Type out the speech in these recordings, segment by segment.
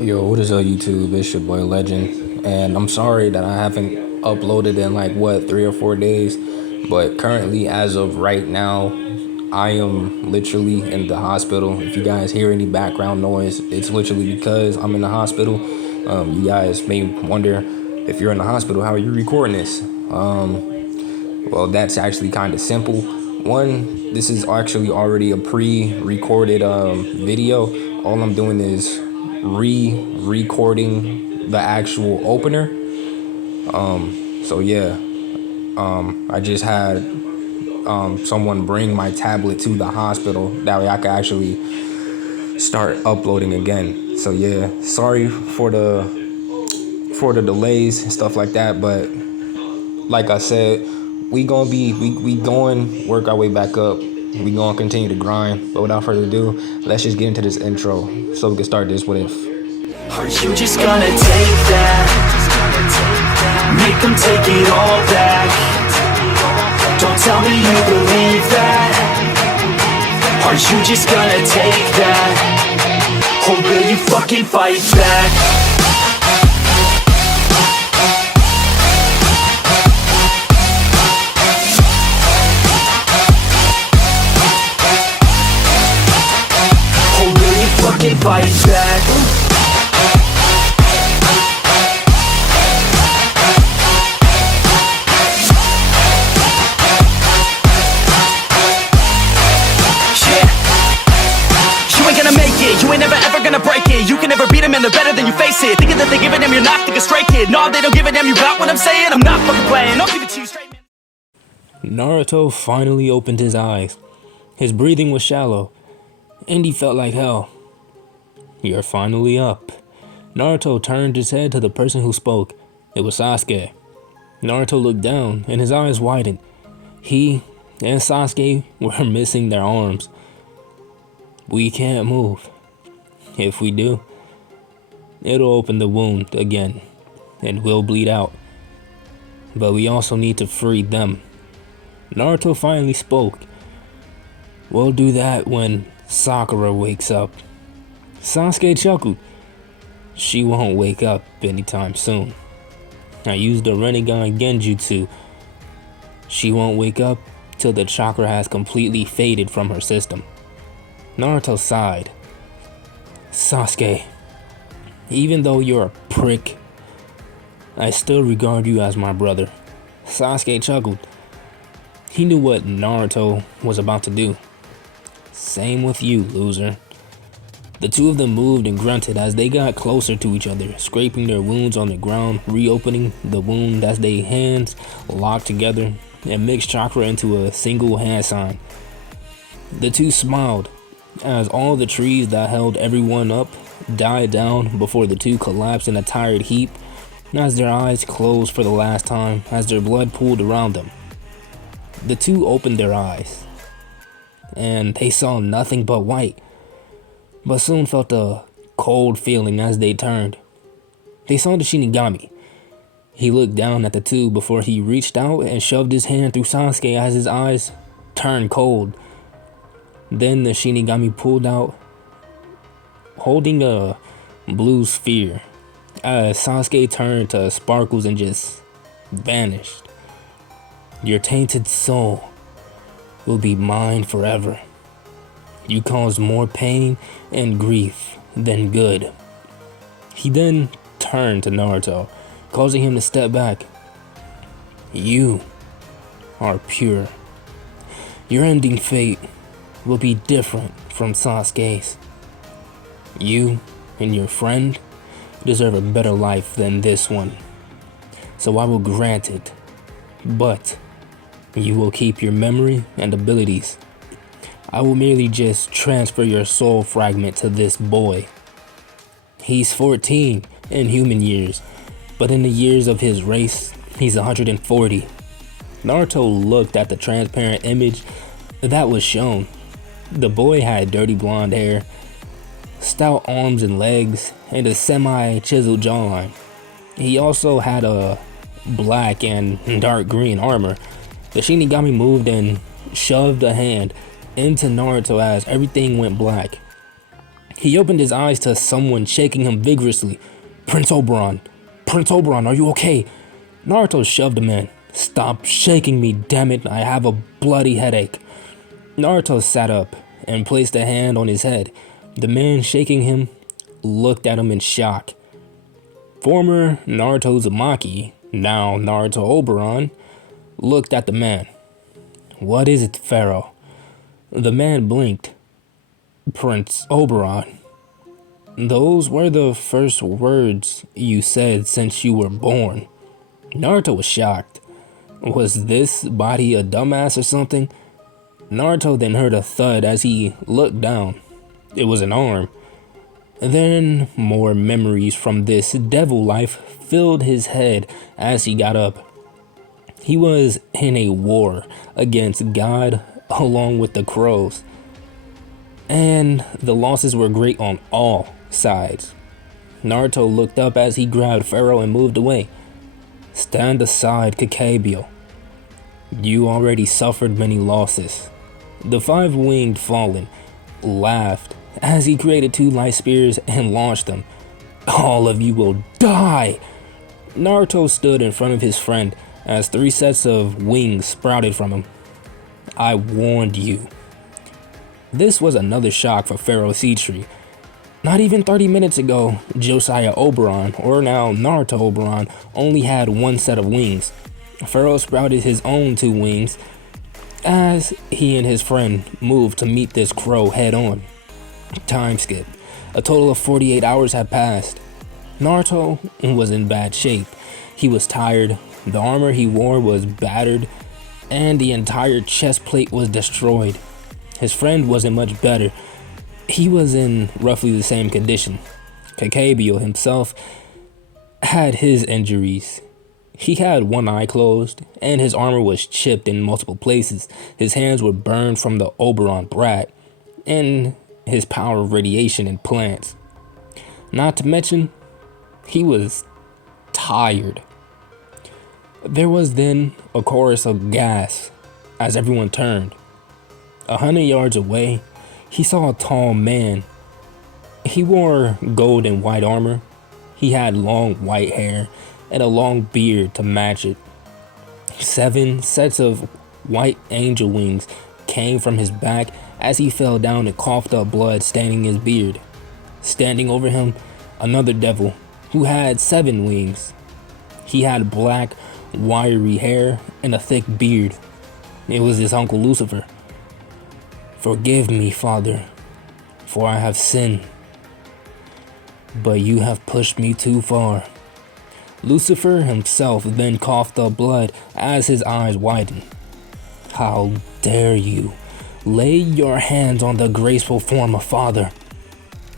Yo, what is up, YouTube? It's your boy Legend, and I'm sorry that I haven't uploaded in like 3 or 4 days, but currently, as of right now, I am literally in the hospital. If you guys hear any background noise, it's literally because I'm in the hospital. You guys may wonder, if you're in the hospital, how are you recording this? Well, that's actually kind of simple. One, this is actually already a pre-recorded video. All I'm doing is re-recording the actual opener. So yeah, I just had someone bring my tablet to the hospital. That way I could actually start uploading again. So yeah, sorry for the delays and stuff like that, but like I said, we going work our way back up. We gonna continue to grind. But without further ado, let's just get into this intro so we can start this What If. Are you just gonna take that? Make them take it all back. Don't tell me you believe that. Are you just gonna take that? Or will you fucking fight back? Fight back. You ain't gonna make it, you ain't never ever gonna break it. You can never beat them and they're better than you face it. Thinking that they give a damn, you're not thinking straight, kid. No, they don't give a damn, you got what I'm saying? I'm not fucking playing, I'll give it to you straight, man. Naruto finally opened his eyes. His breathing was shallow, and he felt like hell. You're finally up. Naruto turned his head to the person who spoke. It was Sasuke. Naruto looked down, and his eyes widened. He and Sasuke were missing their arms. We can't move. If we do, it'll open the wound again, and we'll bleed out. But we also need to free them. Naruto finally spoke. We'll do that when Sakura wakes up. Sasuke chuckled. She won't wake up anytime soon. I used the Rinnegan Genjutsu. She won't wake up till the chakra has completely faded from her system. Naruto sighed. Sasuke, even though you're a prick, I still regard you as my brother. Sasuke chuckled. He knew what Naruto was about to do. Same with you, loser. The two of them moved and grunted as they got closer to each other, scraping their wounds on the ground, reopening the wound as their hands locked together and mixed chakra into a single hand sign. The two smiled as all the trees that held everyone up died down before the two collapsed in a tired heap as their eyes closed for the last time as their blood pooled around them. The two opened their eyes and they saw nothing but white, but soon felt a cold feeling as they turned. They saw the Shinigami. He looked down at the two before he reached out and shoved his hand through Sasuke as his eyes turned cold. Then the Shinigami pulled out, holding a blue sphere, as Sasuke turned to sparkles and just vanished. Your tainted soul will be mine forever. You caused more pain and grief than good. He then turned to Naruto, causing him to step back. You are pure. Your ending fate will be different from Sasuke's. You and your friend deserve a better life than this one. So I will grant it, but you will keep your memory and abilities. I will merely just transfer your soul fragment to this boy. He's 14 in human years, but in the years of his race, he's 140. Naruto looked at the transparent image that was shown. The boy had dirty blonde hair, stout arms and legs, and a semi-chiseled jawline. He also had a black and dark green armor. The Shinigami moved and shoved a hand into Naruto as everything went black. He opened his eyes to someone shaking him vigorously. Prince Oberon! Prince Oberon, are you okay? Naruto shoved him in. Stop shaking me, damn it, I have a bloody headache. Naruto sat up and placed a hand on his head. The man shaking him looked at him in shock. Former Naruto Uzumaki, now Naruto Oberon, looked at the man. What is it, Pharaoh? The man blinked. Prince Oberon. Those were the first words you said since you were born. Naruto was shocked. Was this body a dumbass or something? Naruto then heard a thud as he looked down. It was an arm. Then more memories from this devil life filled his head as he got up. He was in a war against God along with the crows. And the losses were great on all sides. Naruto looked up as he grabbed Pharaoh and moved away. Stand aside, Kakabio. You already suffered many losses. The five-winged fallen laughed as he created two light spears and launched them. All of you will die! Naruto stood in front of his friend as three sets of wings sprouted from him. I warned you. This was another shock for Pharaoh Seatree. Not even 30 minutes ago, Josiah Oberon, or now Naruto Oberon, only had one set of wings. Pharaoh sprouted his own two wings as he and his friend moved to meet this crow head on. Time skip. A total of 48 hours had passed. Naruto was in bad shape. He was tired, the armor he wore was battered, and the entire chest plate was destroyed. His friend wasn't much better. He was in roughly the same condition. Kakabio himself had his injuries. He had one eye closed, and his armor was chipped in multiple places. His hands were burned from the Oberon brat, and his power radiation implants. Not to mention, he was tired. There was then a chorus of gas as everyone turned. 100 yards away, he saw a tall man. He wore gold and white armor. He had long white hair and a long beard to match it. 7 sets of white angel wings came from his back as he fell down and coughed up blood staining his beard. Standing over him, another devil who had 7 wings. He had black, wiry hair and a thick beard. It was his uncle Lucifer. Forgive me, Father, for I have sinned, but you have pushed me too far. Lucifer himself then coughed up blood as his eyes widened. How dare you lay your hands on the graceful form of Father?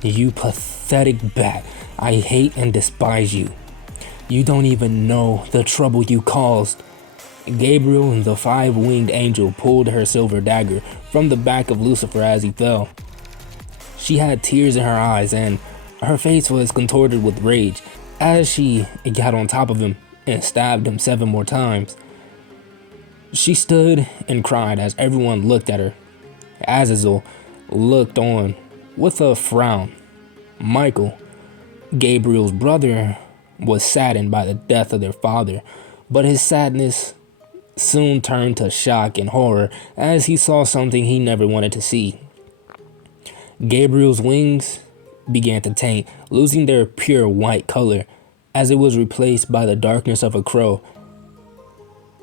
You pathetic bat, I hate and despise you. You don't even know the trouble you caused. Gabriel, the 5-winged angel, pulled her silver dagger from the back of Lucifer as he fell. She had tears in her eyes and her face was contorted with rage as she got on top of him and stabbed him 7 more times. She stood and cried as everyone looked at her. Azazel looked on with a frown. Michael, Gabriel's brother, was saddened by the death of their father, but his sadness soon turned to shock and horror as he saw something he never wanted to see. Gabriel's wings began to taint, losing their pure white color as it was replaced by the darkness of a crow.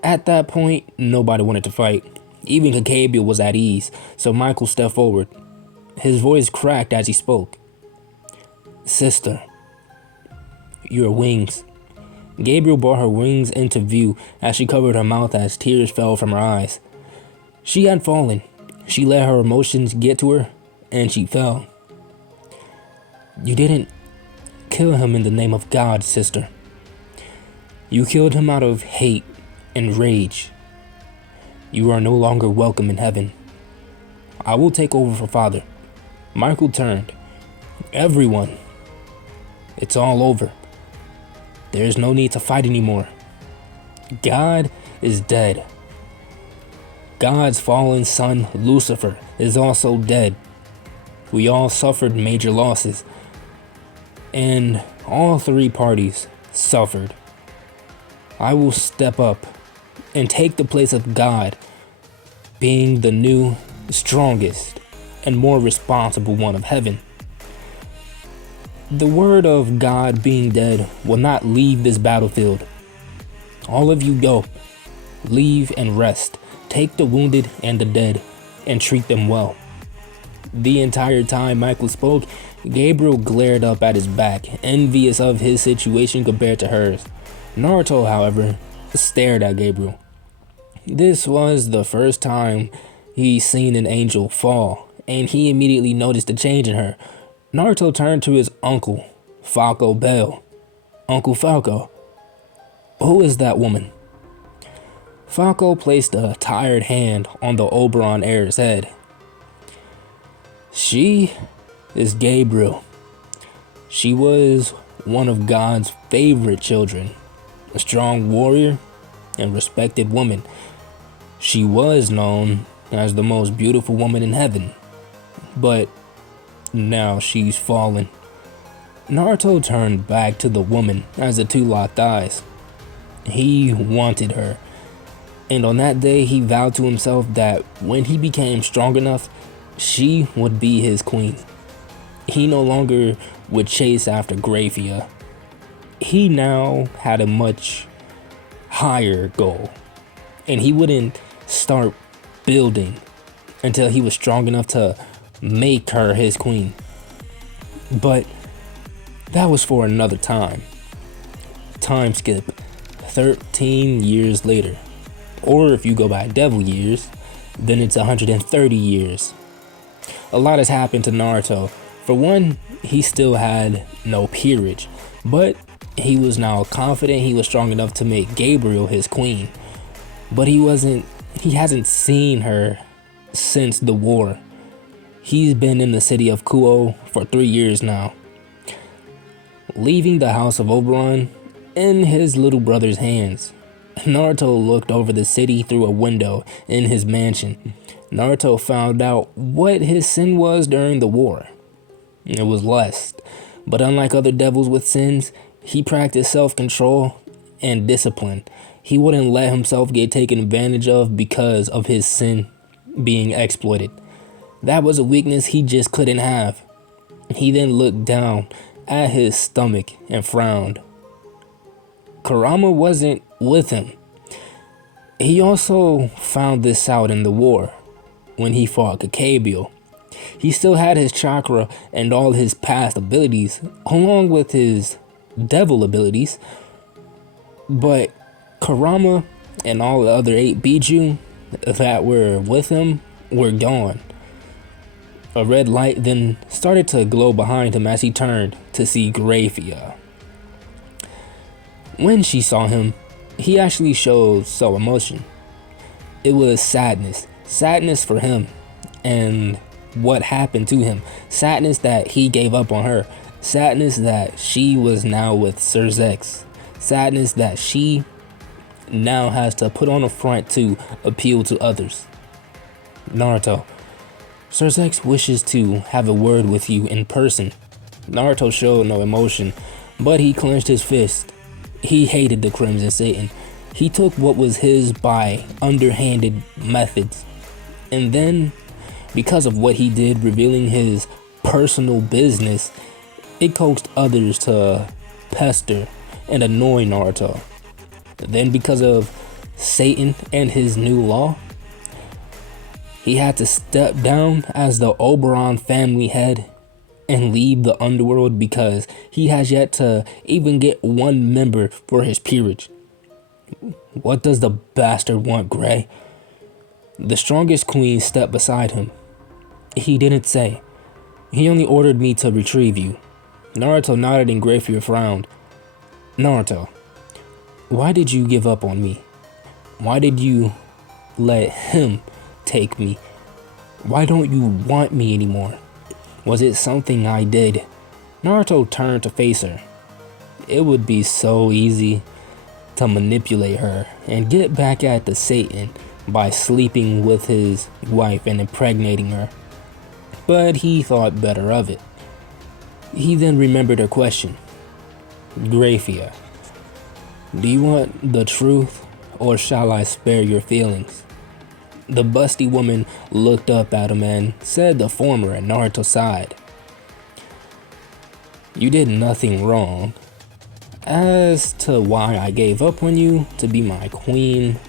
At that point, nobody wanted to fight. Even Kakabio was at ease, so Michael stepped forward. His voice cracked as he spoke. Sister, your wings. Gabriel brought her wings into view as she covered her mouth as tears fell from her eyes. She had fallen. She let her emotions get to her, and she fell. You didn't kill him in the name of God, sister. You killed him out of hate and rage. You are no longer welcome in heaven. I will take over for Father. Michael turned. Everyone. It's all over. There is no need to fight anymore. God is dead. God's fallen son, Lucifer, is also dead. We all suffered major losses, and all three parties suffered. I will step up and take the place of God, being the new, strongest, and more responsible one of heaven. The word of God being dead will not leave this battlefield. All of you go, leave and rest. Take the wounded and the dead and treat them well. The entire time Michael spoke, Gabriel glared up at his back, envious of his situation compared to hers. Naruto, however, stared at Gabriel. This was the first time he seen an angel fall, and he immediately noticed a change in her. Naruto turned to his uncle, Falco Bell. Uncle Falco, who is that woman? Falco placed a tired hand on the Oberon heir's head. She is Gabriel. She was one of God's favorite children, a strong warrior and respected woman. She was known as the most beautiful woman in heaven, but now she's fallen. Naruto turned back to the woman as the two locked eyes. He wanted her, and on that day he vowed to himself that when he became strong enough, she would be his queen. He no longer would chase after Graphia. He now had a much higher goal, and he wouldn't start building until he was strong enough to make her his queen. But that was for another time. Time skip 13 years later, or if you go by devil years, then it's 130 years. A lot has happened to Naruto. For one, he still had no peerage, but he was now confident he was strong enough to make Gabriel his queen. But he hasn't seen her since the war. He's been in the city of Kuo for 3 years now. Leaving the house of Oberon in his little brother's hands, Naruto looked over the city through a window in his mansion. Naruto found out what his sin was during the war. It was lust, but unlike other devils with sins, he practiced self-control and discipline. He wouldn't let himself get taken advantage of because of his sin being exploited. That was a weakness he just couldn't have. He then looked down at his stomach and frowned. Kurama wasn't with him. He also found this out in the war when he fought Kakabio. He still had his chakra and all his past abilities, along with his devil abilities, but Kurama and all the other 8 Biju that were with him were gone. A red light then started to glow behind him as he turned to see Graphia. When she saw him, he actually showed some emotion. It was sadness for him and what happened to him, sadness that he gave up on her, sadness that she was now with Sir Zex, sadness that she now has to put on a front to appeal to others. Naruto, Sir Zex wishes to have a word with you in person. Naruto showed no emotion, but he clenched his fist. He hated the Crimson Satan. He took what was his by underhanded methods. And then, because of what he did, revealing his personal business, it coaxed others to pester and annoy Naruto. Then, because of Satan and his new law, he had to step down as the Oberon family head and leave the underworld because he has yet to even get one member for his peerage. What does the bastard want, Gray? The strongest queen stepped beside him. He didn't say. He only ordered me to retrieve you. Naruto nodded and Graphia frowned. Naruto, why did you give up on me? Why did you let him take me? Why don't you want me anymore? Was it something I did? Naruto turned to face her. It would be so easy to manipulate her and get back at the Satan by sleeping with his wife and impregnating her. but he thought better of it. He then remembered her question. Graphia, do you want the truth, or shall I spare your feelings? The busty woman looked up at him and said the former, and Naruto sighed. You did nothing wrong. As to why I gave up on you to be my queen,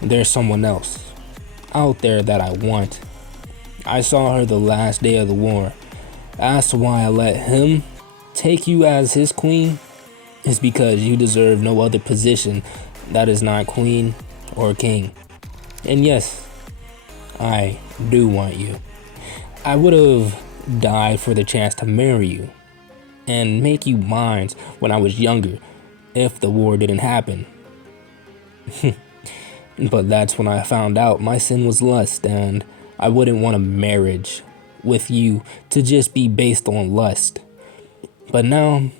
there's someone else out there that I want. I saw her the last day of the war. As to why I let him take you as his queen, is because you deserve no other position that is not queen or king. And yes, I do want you. I would have died for the chance to marry you and make you mine when I was younger if the war didn't happen. But that's when I found out my sin was lust, and I wouldn't want a marriage with you to just be based on lust. But now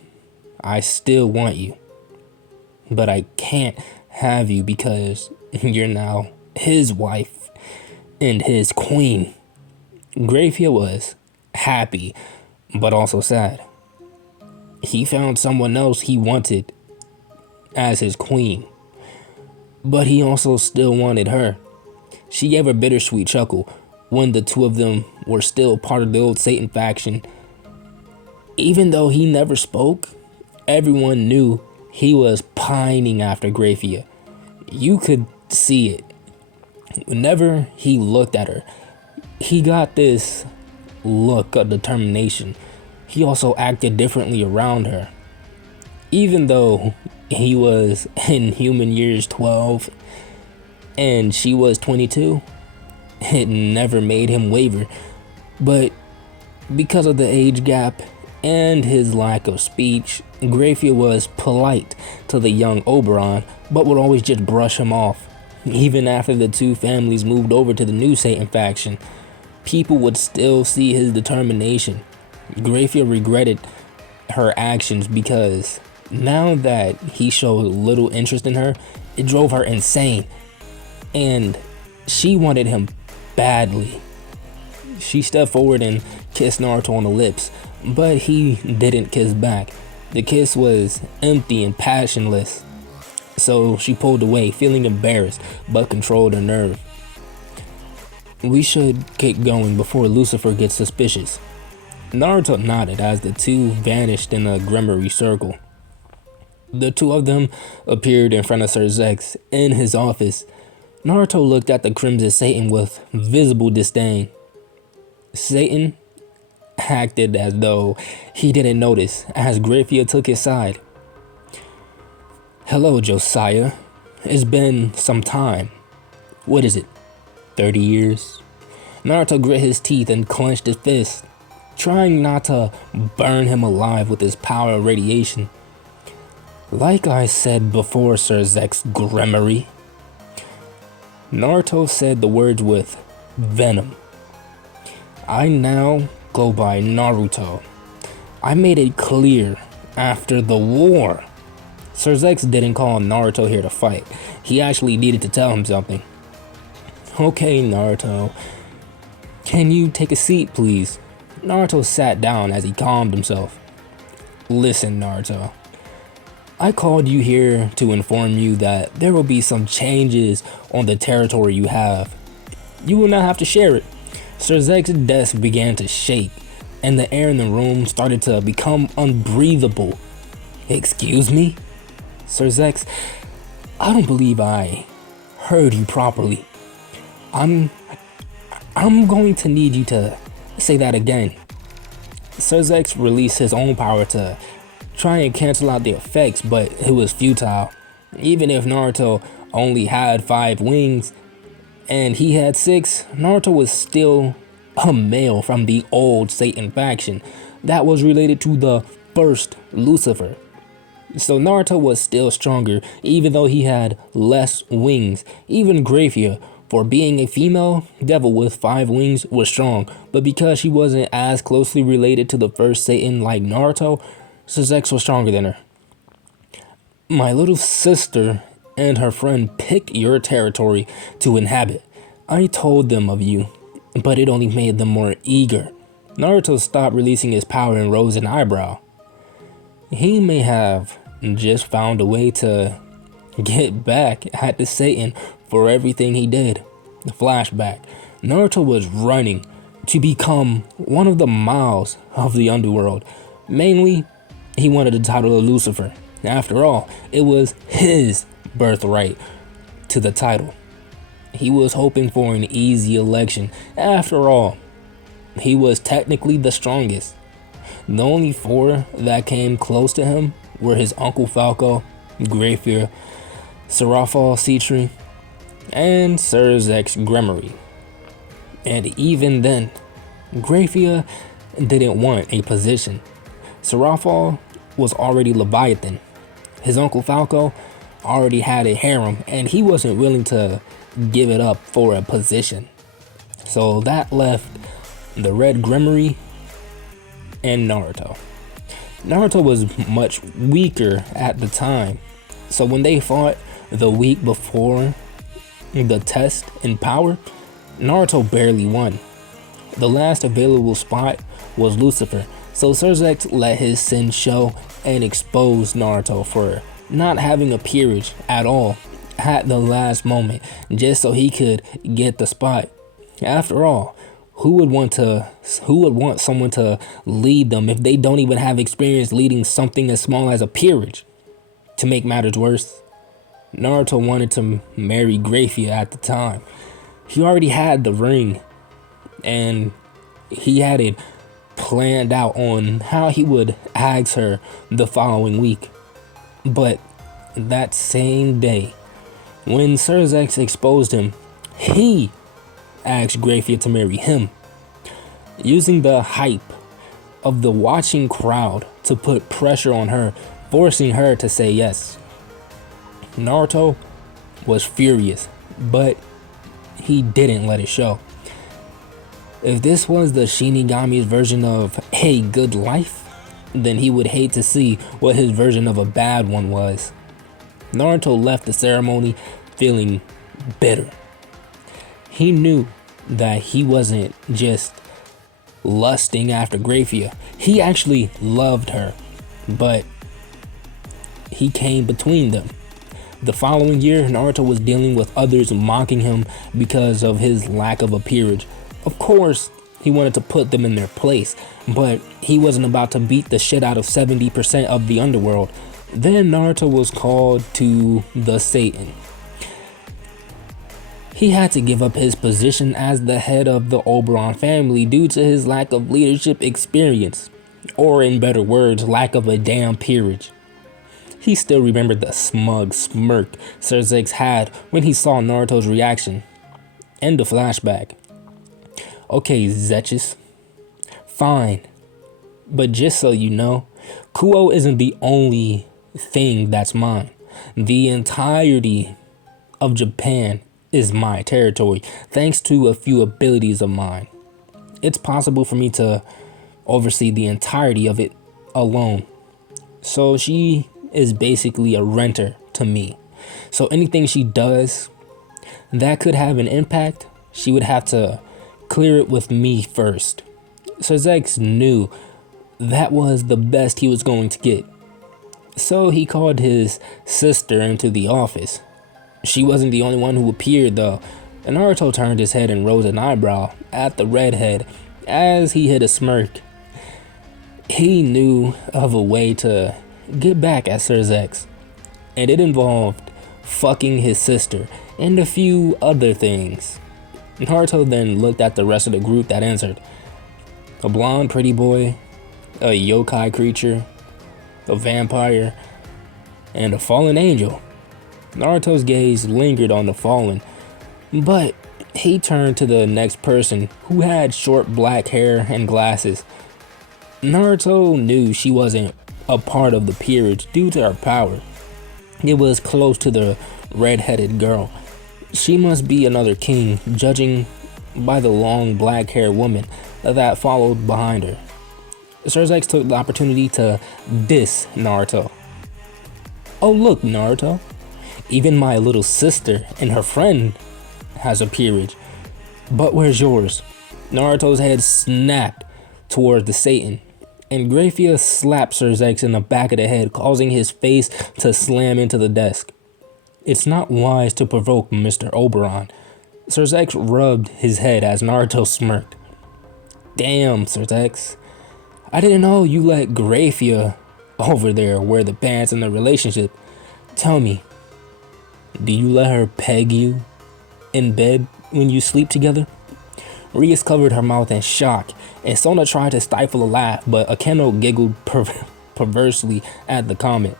I still want you, but I can't have you because you're now his wife and his queen. Graphia was happy, but also sad. He found someone else he wanted as his queen, but he also still wanted her. She gave a bittersweet chuckle when the two of them were still part of the old Satan faction. Even though he never spoke, everyone knew he was pining after Graphia. You could see it. Whenever he looked at her, he got this look of determination. He also acted differently around her. Even though he was in human years 12 and she was 22, it never made him waver. But because of the age gap and his lack of speech, Graphia was polite to the young Oberon, but would always just brush him off. Even after the two families moved over to the new Satan faction, people would still see his determination. Graphia regretted her actions because now that he showed little interest in her, it drove her insane. And she wanted him badly. She stepped forward and kissed Naruto on the lips, but he didn't kiss back. The kiss was empty and passionless. So she pulled away, feeling embarrassed, but controlled her nerve. We should get going before Lucifer gets suspicious. Naruto nodded as the two vanished in a Grimoire circle. The two of them appeared in front of Sir Zex in his office. Naruto looked at the Crimson Satan with visible disdain. Satan acted as though he didn't notice as Graphia took his side. Hello, Josiah. It's been some time. What is it? 30 years? Naruto grit his teeth and clenched his fist, trying not to burn him alive with his power radiation. Like I said before, Sir Zex Grimoire. Naruto said the words with venom. I now go by Naruto. I made it clear after the war. Sir Zex didn't call Naruto here to fight. He actually needed to tell him something. Okay, Naruto. Can you take a seat, please? Naruto sat down as he calmed himself. Listen, Naruto. I called you here to inform you that there will be some changes on the territory you have. You will not have to share it. Sir Zex's desk began to shake, and the air in the room started to become unbreathable. Excuse me? Sir Zex, I don't believe I heard you properly. I'm going to need you to say that again. Sir Zex released his own power to try and cancel out the effects, but it was futile. Even if Naruto only had 5 wings and he had 6, Naruto was still a male from the old Satan faction that was related to the first Lucifer. So Naruto was still stronger even though he had less wings. Even Graphia, for being a female devil with 5 wings, was strong, but because she wasn't as closely related to the first Satan like Naruto, Sir Zex was stronger than her. My little sister and her friend picked your territory to inhabit. I told them of you. but it only made them more eager. Naruto stopped releasing his power and rose an eyebrow. He may have just found a way to get back at the Satan for everything he did. The flashback. Naruto was running to become one of the mouths of the underworld. Mainly, he wanted the title of Lucifer. After all, it was his birthright to the title. He was hoping for an easy election. After all, he was technically the strongest. The only four that came close to him were his Uncle Falco, Grayfear, Serafal Citri, and Sir Zex Gremory. And even then, Grayfear didn't want a position. Serafal was already Leviathan. His Uncle Falco already had a harem, and he wasn't willing to give it up for a position. So that left the Red Gremory and Naruto. Naruto was much weaker at the time, so when they fought the week before the test in power, Naruto barely won. The last available spot was Lucifer, so Sir Zex let his sin show and exposed Naruto for not having a peerage at all at the last moment, just so he could get the spot. After all, who would want someone to lead them if they don't even have experience leading something as small as a peerage? To make matters worse, Naruto wanted to marry Grayfear at the time. He already had the ring, and he had it planned out on how he would ask her the following week. But that same day, when Sir Zex exposed him, he asked Grayfear to marry him, using the hype of the watching crowd to put pressure on her, forcing her to say yes. Naruto was furious, but he didn't let it show. If this was the Shinigami's version of a good life, then he would hate to see what his version of a bad one was. Naruto left the ceremony feeling bitter. He knew that he wasn't just lusting after Grayfear. He actually loved her, but he came between them. The following year, Naruto was dealing with others mocking him because of his lack of a peerage. Of course, he wanted to put them in their place, but he wasn't about to beat the shit out of 70% of the underworld. Then Naruto was called to the Satan. He had to give up his position as the head of the Oberon family due to his lack of leadership experience, or in better words, lack of a damn peerage. He still remembered the smug smirk Sir Zex had when he saw Naruto's reaction. End of flashback. Okay, Zetches. Fine. But just so you know, Kuo isn't the only thing that's mine. The entirety of Japan is my territory, thanks to a few abilities of mine. It's possible for me to oversee the entirety of it alone. So she is basically a renter to me. So anything she does that could have an impact, she would have to clear it with me first. So Zex knew that was the best he was going to get. So he called his sister into the office. She wasn't the only one who appeared though, and Naruto turned his head and rose an eyebrow at the redhead as he hid a smirk. He knew of a way to get back at Sir Zex, and it involved fucking his sister and a few other things. Naruto then looked at the rest of the group that answered. A blonde pretty boy, a yokai creature, a vampire, and a fallen angel. Naruto's gaze lingered on the fallen, but he turned to the next person who had short black hair and glasses. Naruto knew she wasn't a part of the peerage due to her power. It was close to the red-headed girl. She must be another king, judging by the long black-haired woman that followed behind her. Sir Zex took the opportunity to diss Naruto. Oh look, Naruto, even my little sister and her friend has a peerage, but where's yours? Naruto's head snapped toward the Satan, and Graphia slapped Sir Zex in the back of the head, causing his face to slam into the desk. It's not wise to provoke Mr. Oberon. Sir Zex rubbed his head as Naruto smirked. Damn, Sir Zex. I didn't know you let Graphia over there wear the pants in the relationship. Tell me, do you let her peg you in bed when you sleep together? Rias covered her mouth in shock, and Sona tried to stifle a laugh, but Akeno giggled perversely at the comment.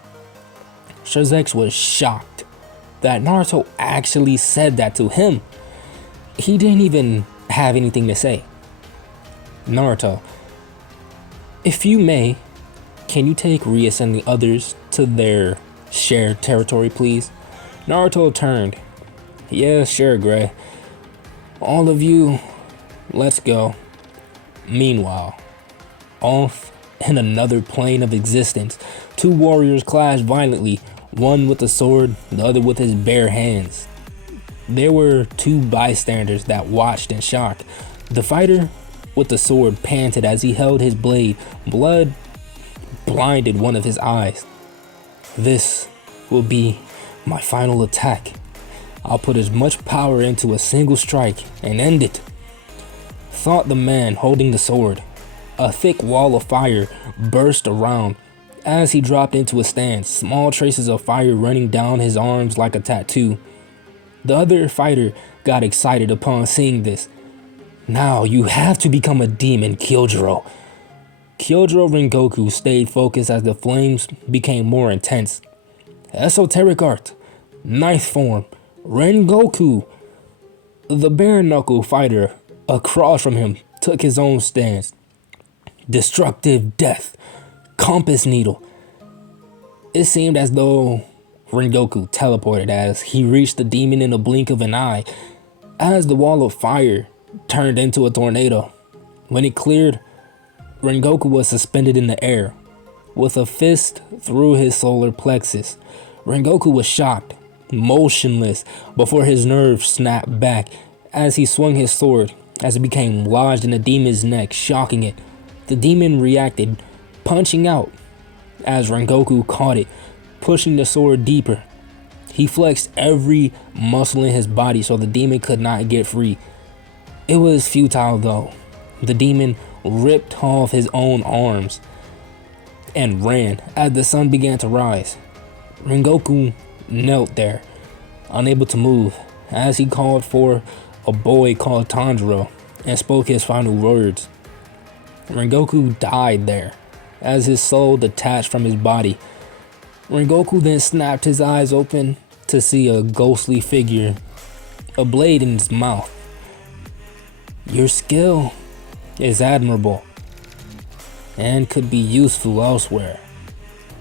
Sir Zex was shocked that Naruto actually said that to him. He didn't even have anything to say. Naruto, if you may, can you take Rias and the others to their shared territory, please? Naruto turned. Yeah, sure, Gray. All of you, let's go. Meanwhile, off in another plane of existence, two warriors clashed violently, one with a sword, the other with his bare hands. There were two bystanders that watched in shock. The fighter with the sword panted as he held his blade. Blood blinded one of his eyes. This will be my final attack. I'll put as much power into a single strike and end it, thought the man holding the sword. A thick wall of fire burst around as he dropped into a stance, small traces of fire running down his arms like a tattoo. The other fighter got excited upon seeing this. Now you have to become a demon, Kyojuro. Kyojuro Rengoku stayed focused as the flames became more intense. Esoteric art, ninth form, Rengoku. The bare knuckle fighter across from him took his own stance. Destructive death, compass needle. It seemed as though Rengoku teleported as he reached the demon in a blink of an eye, as the wall of fire turned into a tornado. When it cleared, Rengoku was suspended in the air, with a fist through his solar plexus. Rengoku was shocked, motionless, before his nerves snapped back as he swung his sword, as it became lodged in the demon's neck, shocking it. The demon reacted, punching out, as Rengoku caught it, pushing the sword deeper. He flexed every muscle in his body so the demon could not get free. It was futile though. The demon ripped off his own arms and ran as the sun began to rise. Rengoku knelt there, unable to move, as he called for a boy called Tanjiro and spoke his final words. Rengoku died there, as his soul detached from his body. Rengoku then snapped his eyes open to see a ghostly figure, a blade in his mouth. Your skill is admirable and could be useful elsewhere.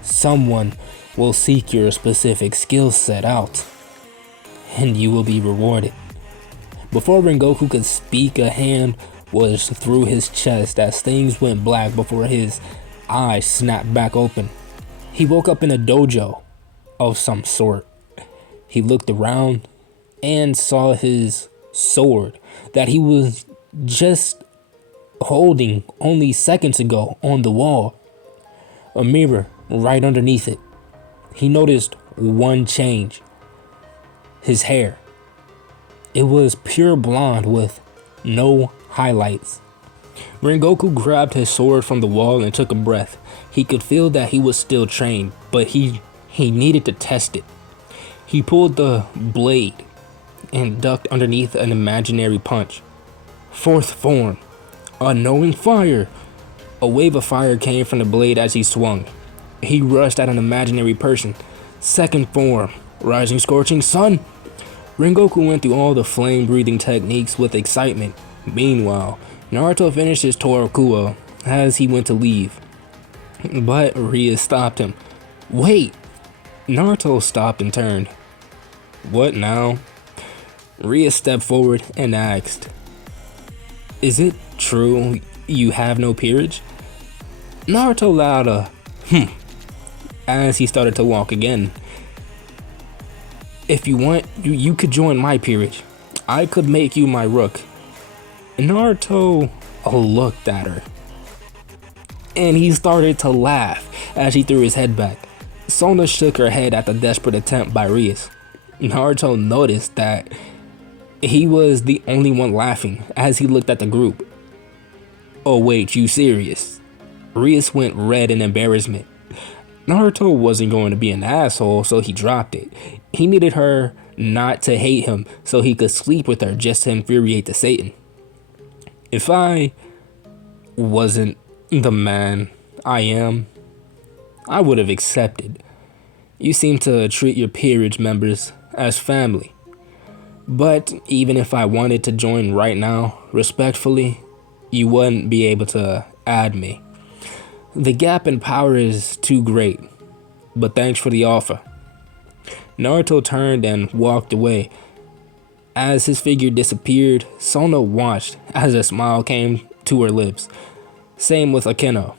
Someone will seek your specific skill set out, and you will be rewarded. Before Rengoku could speak, a hand was through his chest as things went black before his eyes snapped back open. He woke up in a dojo of some sort. He looked around and saw his sword that he was just holding only seconds ago on the wall. A mirror right underneath it. He noticed one change. His hair. It was pure blonde with no highlights. Rengoku grabbed his sword from the wall and took a breath. He could feel that he was still trained, but he needed to test it. He pulled the blade and ducked underneath an imaginary punch. Fourth form, unknowing fire. A wave of fire came from the blade as he swung. He rushed at an imaginary person. Second form, rising scorching sun. Rengoku went through all the flame-breathing techniques with excitement. Meanwhile, Naruto finished his Torokuo as he went to leave. But Ria stopped him. Wait! Naruto stopped and turned. What now? Ria stepped forward and asked, is it true you have no peerage? Naruto allowed a as he started to walk again. If you want, you could join my peerage. I could make you my rook. Naruto looked at her, and he started to laugh as he threw his head back. Sona shook her head at the desperate attempt by Rias. Naruto noticed that he was the only one laughing as he looked at the group. "Oh wait, you serious?" Rias went red in embarrassment. Naruto wasn't going to be an asshole, so he dropped it. He needed her not to hate him so he could sleep with her just to infuriate the Satan. If I wasn't the man I am, I would have accepted. You seem to treat your peerage members as family. But even if I wanted to join right now, respectfully, you wouldn't be able to add me. The gap in power is too great, but thanks for the offer. Naruto turned and walked away. As his figure disappeared, Sona watched as a smile came to her lips. Same with Akeno.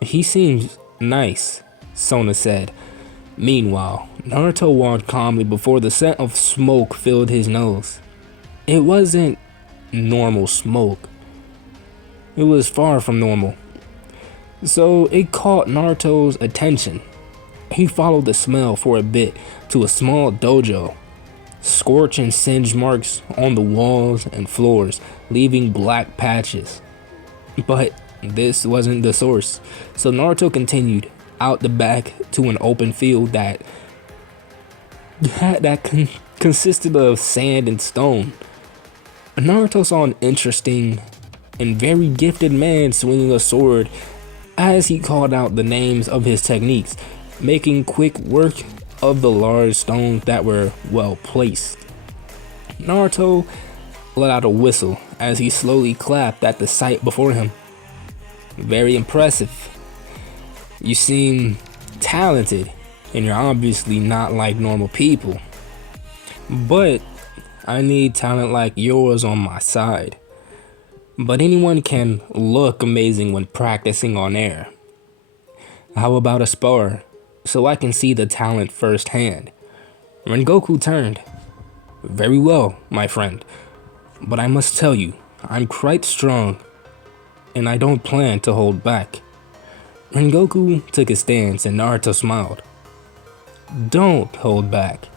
"He seems nice," Sona said. Meanwhile, Naruto walked calmly before the scent of smoke filled his nose. It wasn't normal smoke. It was far from normal. So it caught Naruto's attention. He followed the smell for a bit to a small dojo. Scorch and singe marks on the walls and floors, leaving black patches. But this wasn't the source, so Naruto continued out the back to an open field that consisted of sand and stone. Naruto saw an interesting and very gifted man swinging a sword as he called out the names of his techniques, making quick work of the large stones that were well placed. Naruto let out a whistle as he slowly clapped at the sight before him. "Very impressive. You seem talented, and you're obviously not like normal people. But I need talent like yours on my side. But anyone can look amazing when practicing on air. How about a spar, so I can see the talent firsthand?" Rengoku turned. "Very well, my friend. But I must tell you, I'm quite strong, and I don't plan to hold back." Rengoku took a stance and Naruto smiled. "Don't hold back.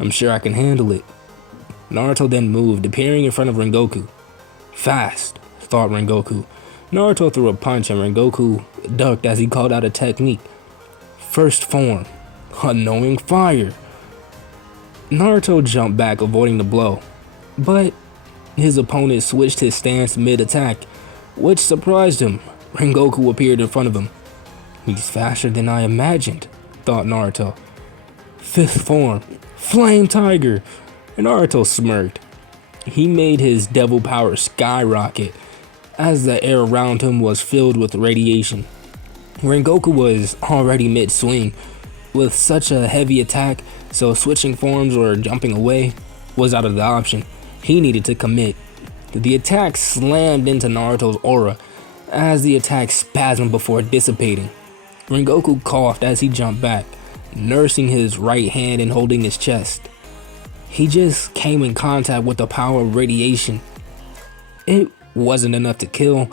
I'm sure I can handle it." Naruto then moved, appearing in front of Rengoku. Fast, thought Rengoku. Naruto threw a punch and Rengoku ducked as he called out a technique. First form, unknowing fire. Naruto jumped back, avoiding the blow, but his opponent switched his stance mid-attack, which surprised him. Rengoku appeared in front of him. "He's faster than I imagined," thought Naruto. Fifth form, Flame Tiger. Naruto smirked. He made his devil power skyrocket as the air around him was filled with radiation. Rengoku was already mid-swing with such a heavy attack, so switching forms or jumping away was out of the option. He needed to commit. The attack slammed into Naruto's aura as the attack spasmed before dissipating. Rengoku coughed as he jumped back, nursing his right hand and holding his chest. He just came in contact with the power of radiation. It wasn't enough to kill,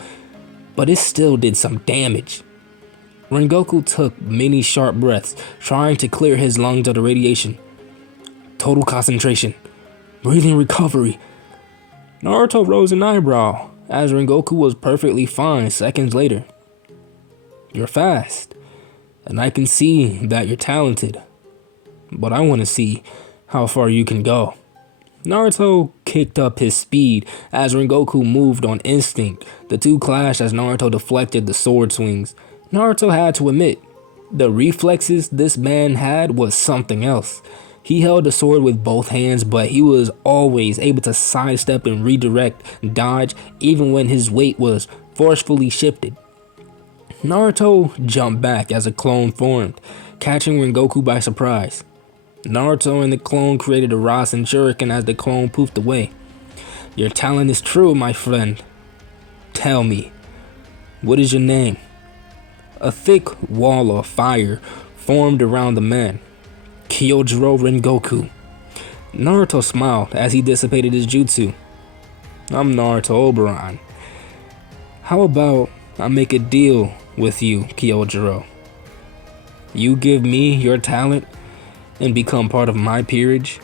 but it still did some damage. Rengoku took many sharp breaths, trying to clear his lungs of the radiation. Total concentration. Breathing recovery. Naruto rose an eyebrow as Rengoku was perfectly fine seconds later. "You're fast, and I can see that you're talented, but I want to see how far you can go." Naruto kicked up his speed as Rengoku moved on instinct. The two clashed as Naruto deflected the sword swings. Naruto had to admit, the reflexes this man had was something else. He held the sword with both hands, but he was always able to sidestep and redirect, dodge, even when his weight was forcefully shifted. Naruto jumped back as a clone formed, catching Rengoku by surprise. Naruto and the clone created a Rasen Shuriken as the clone poofed away. "Your talent is true, my friend. Tell me, what is your name?" A thick wall of fire formed around the man. "Kyojuro Rengoku." Naruto smiled as he dissipated his jutsu. I'm Naruto Oberon. How about I make a deal with you, Kyojuro? You give me your talent and become part of my peerage,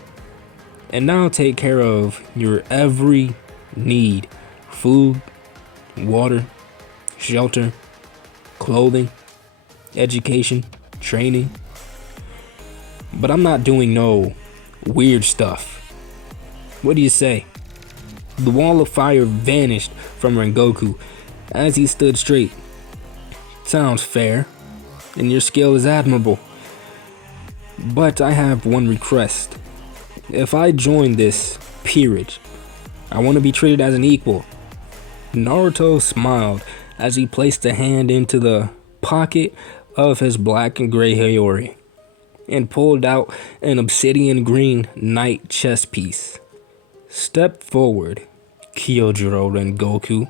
and I'll take care of your every need: food, water, shelter, clothing, education, training. But I'm not doing no weird stuff. What do you say? The wall of fire vanished from Rengoku as he stood straight. Sounds fair, and your skill is admirable. But I have one request. If I join this peerage, I want to be treated as an equal. Naruto smiled as he placed a hand into the pocket of his black and gray Hiyori and pulled out an obsidian green knight chess piece. Step forward, Kyojuro Rengoku.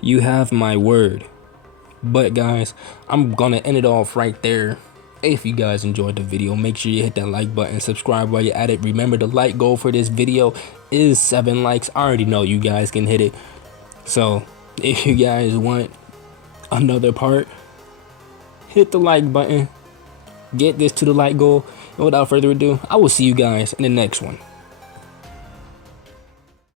You have my word. But guys, I'm gonna end it off right there. If you guys enjoyed the video, make sure you hit that like button, subscribe while you're at it. Remember, the like goal for this video is 7 likes. I already know you guys can hit it. So if you guys want another part, hit the like button. Get this to the like goal. And without further ado, I will see you guys in the next one.